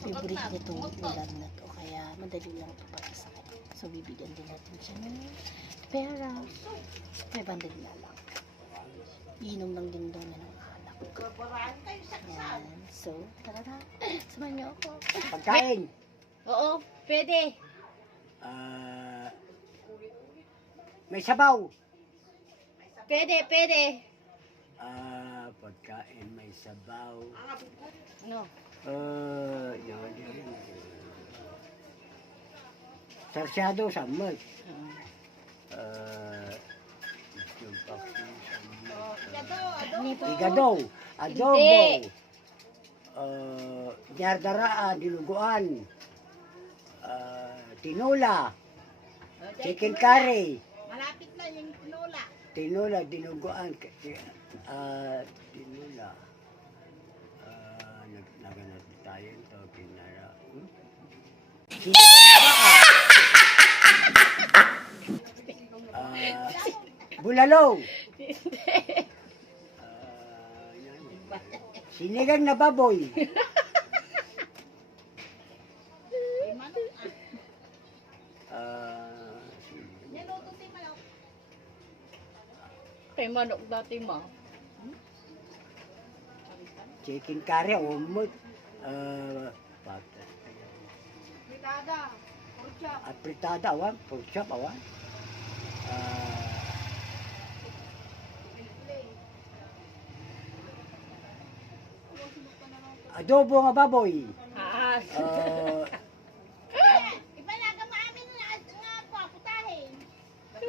Favorite niya itong ulam na to. Kaya madali lang ito para sa kanya. So, bibigyan din natin siya ng pera. 500 na lang. Inom lang din daw niya ng alak. Ayan. So, tara na. Samahan niyo ako. Pagkain. Oo, pwede. May sabaw. Pwede, pwede. Pagkain may sabaw. No. Yan. Sarsyado, samot. Yung paksi, samot. Igado, adobo. Hindi. Nyardaraan, dinuguan. Tinula. Chicken curry. Malapit na yung tinola. Tinula, dinuguan. Tinula. Naganap tayo ito. Pinara. Bulalo. Sinigang na baboy. Kay manok dati ma. Chicken curry, umut. Fritada. Apritada, awan. Pork chop, awan. Adobo nga baboy.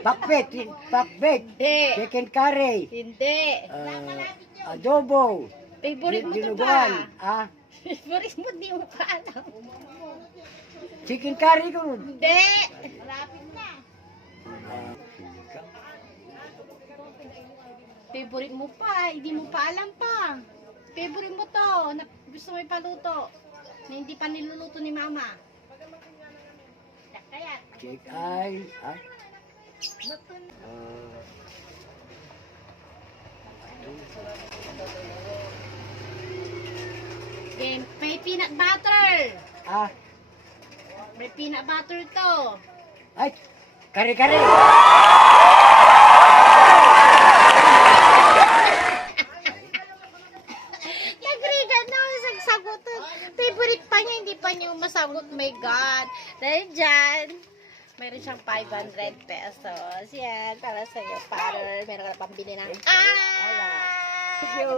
Bakbet. Hindi. Chicken curry. Hindi. Adobo. Favorite mo to Dinuguan. pa. Favorite mo, di mo pa alam. Chicken curry ko. Hindi. Malapit na. Favorite mo pa, hindi mo pa alam pa. Favorite mo to, na gusto mo ipaluto. Na hindi pa niluluto ni mama. Kaya. Check ay. Okay, may peanut butter. Ah. May peanut butter to. Ay. Kare-kare. Nag-regan na sagot. Favorite pa niya, hindi pa niya masagot. My God. Dahil dyan, meron siyang 500 pesos. Yan, para sa iyo, partner. Meron ka na pambili ng... Thank you.